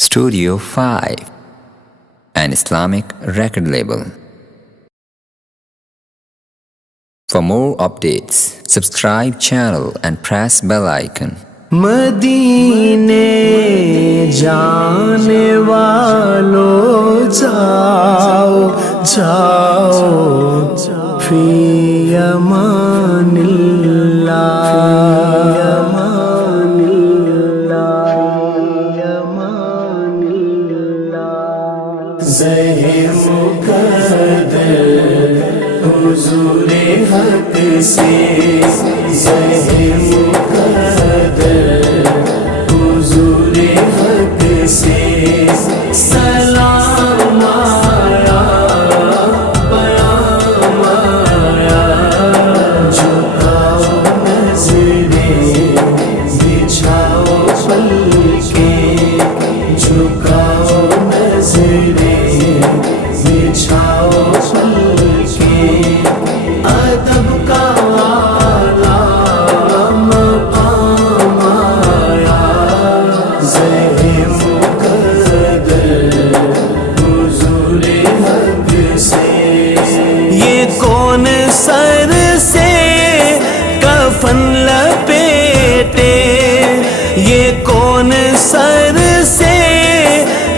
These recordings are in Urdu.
Studio 5, an Islamic record label. For more updates, subscribe channel and press bell icon. مدینے جانے والو جاؤ جاؤ فی امان اللہ زہ مقدر حضور حق سے زہ مقدر حضور حق سے سلام آیا پیام آیا جھکاؤ نظریں بچھاؤ پلکیں جھکاؤ نظریں بچھاؤ پلکیں ادب کا اعلیٰ مقام آیا زہ مقدر حضور حق سے یہ کون سر سے کفن لپیٹے یہ کون سر سے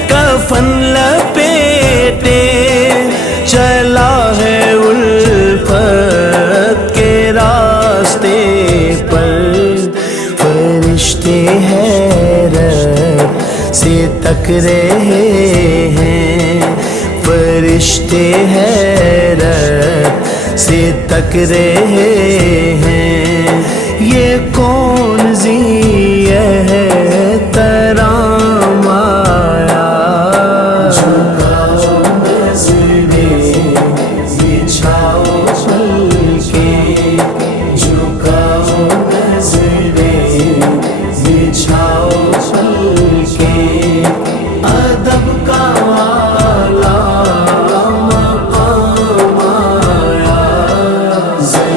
کفن لپیٹے چلا ہے الفت کے راستے پر فرشتے حیرت سے تک رہے ہیں فرشتے حیرت سے تک رہے ہیں یہ کون ذی احترام آیا جھکاؤ نظریں بچھاؤ پلکیں جھکاؤ نظریں بچھاؤ پلکیں ادب کا اعلیٰ مقام آیا زہ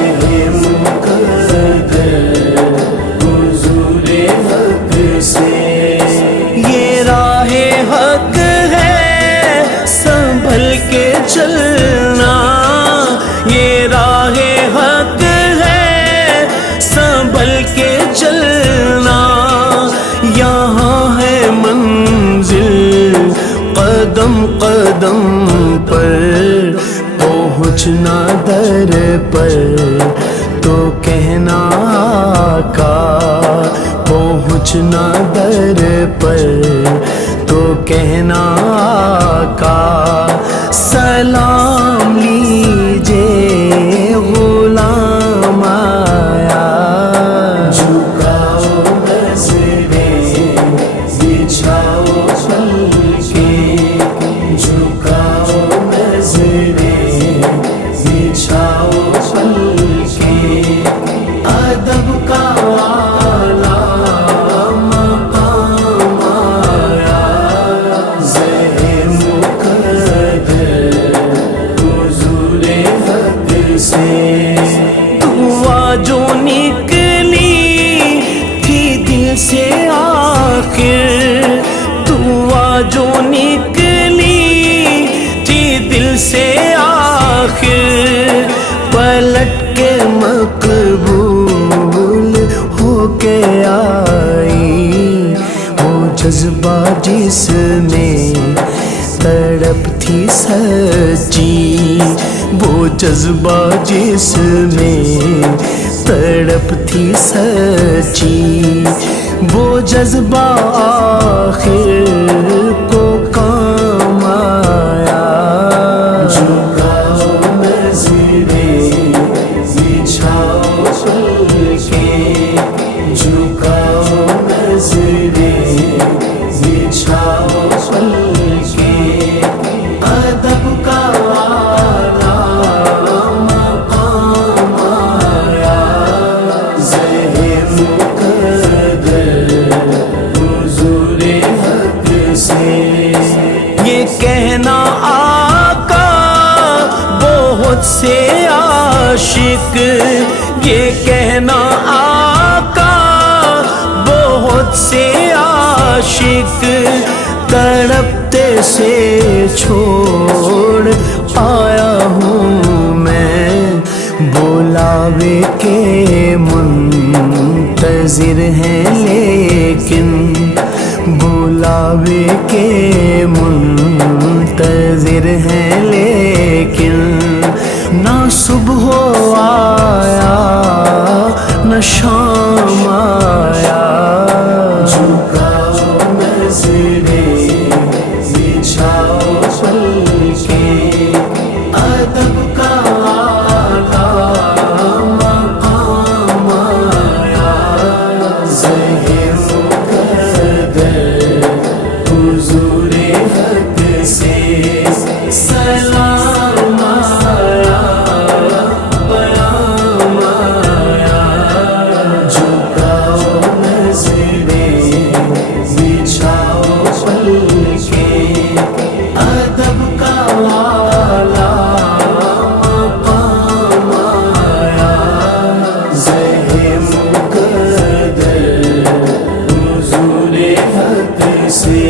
مقدر حضور حق سے یہ راہ حق ہے سنبھل کے چلنا یہ راہ حق ہے سنبھل کے چلنا یہاں ہے منزل قدم قدم پر پہنچنا در پر تو کہنا آقا پہنچنا در پر تو کہنا آقا سلام لیجے غلام آیا جھکاؤ نظریں بچھاؤ پلکیں جھکاؤ نظریں بچھاؤ پلکیں ادب کا اعلیٰ مقام آیا زہ مقدر حضور حق سے دعا جو نکلی تھی دل سے آخر دعا جو نکلی تھی دل سے آخر پلٹ کے مقبول ہو کے آئی وہ جذبہ جس میں تڑپ تھی سچی وہ جذبہ جس میں تڑپ تھی سچی وہ جذبہ آخر کو کام آیا جھکاؤ نظریں بچھاؤ پلکیں جھکاؤ نظریں بچھاؤ پلکیں ادب کا اعلیٰ مقام آیا زہ مقدر حضور حق سے یہ کہنا آقا بہت سے عاشق یہ کہنا آقا بہت سے عاشق تڑپتے سے چھوڑ آیا ہوں میں، بلاوے کے منتظر ہیں لیکن، بلاوے کے منتظر ہیں لیکن، نہ صبح آیا نہ شام آیا، جھکاؤ نظریں بچھاؤ پلکیں، ادب کا اعلیٰ مقام آیا، ظہر مقدر حضور حق سے سلام آیا، پیام آیا، جھکاؤ نظریں بچھاؤ پلکیں، ادب کا اعلیٰ مقام آیا، ظہر مقدر حضور حق سے